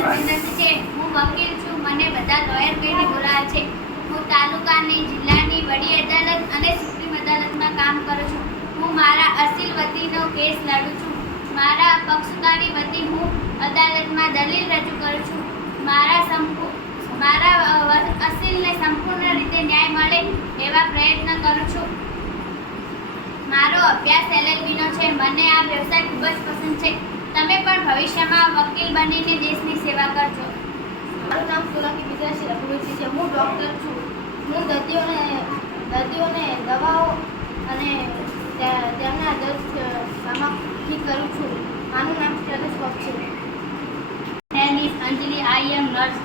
હું વકીલ છું. મને બધા લોયર કહીને છે. હું તાલુકાની, જિલ્લાની વડી અદાલત અને સુપ્રીમ અદાલતમાં કામ કરું છું. હું મારા અસીલ વતીનો કેસ લડું છું. મારા પક્ષકારી વતી હું અદાલતમાં દલીલ રજૂ કરું છું. મારા સંપૂ, મારા અસીલને સંપૂર્ણ રીતે ન્યાય મળે એવા પ્રયત્ન કરું છું. મારો અભ્યાસ એલએલબીનો છે મને આ વ્યવસાય ખૂબ જ પસંદ છે. તમે પણ ભવિષ્યમાં વકીલ બનીને દેશની સેવા કરજો. મારું નામ સોલંકી વિદ્યાશ્રી રઘુવીરસિંહ છે. હું ડૉક્ટર છું. હું દર્દીઓને દર્દીઓને દવાઓ અને તેમના દર્દ સામા ઠીક કરું છું. મારું નામ સ્ટેથોસ્કોપ છે. Name is Anjali I am nurse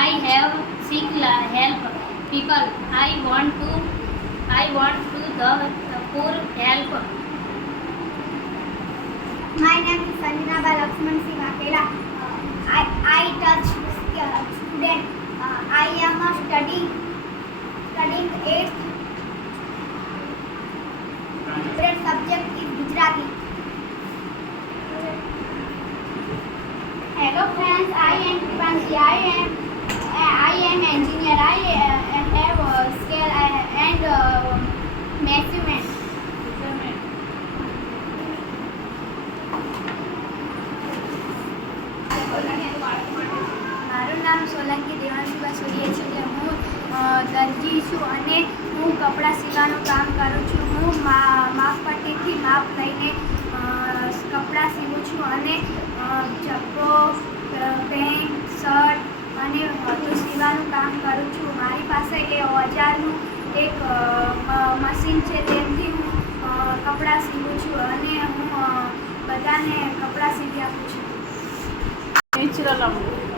I have sick help people I want to I want to to the, the poor help. My name is Sanjana Lakshman Singh Akela. Uh, I, I touch uh, student. Uh, I am a studying studying eighth. Favorite subject is Gujarati. Hello friends, I am Kripanshi. I am નામ સોલંકી દેવાંશીબા સૂર્ય છે હું દરજી છું અને હું કપડાં સીવાનું કામ કરું છું. હું મા- માપપટ્ટીથી માપ લઈને કપડાં સીવું છું અને ચપ્પો પેન્ટ, શર્ટ અને બધું સીવાનું કામ કરું છું. મારી પાસે એ ઓજારનું એક મશીન છે તેનાથી હું કપડાં સીવું છું અને હું બધાને કપડાં સીવી આપું છું. નેચરલ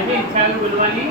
ઈચ્છા બોલવાની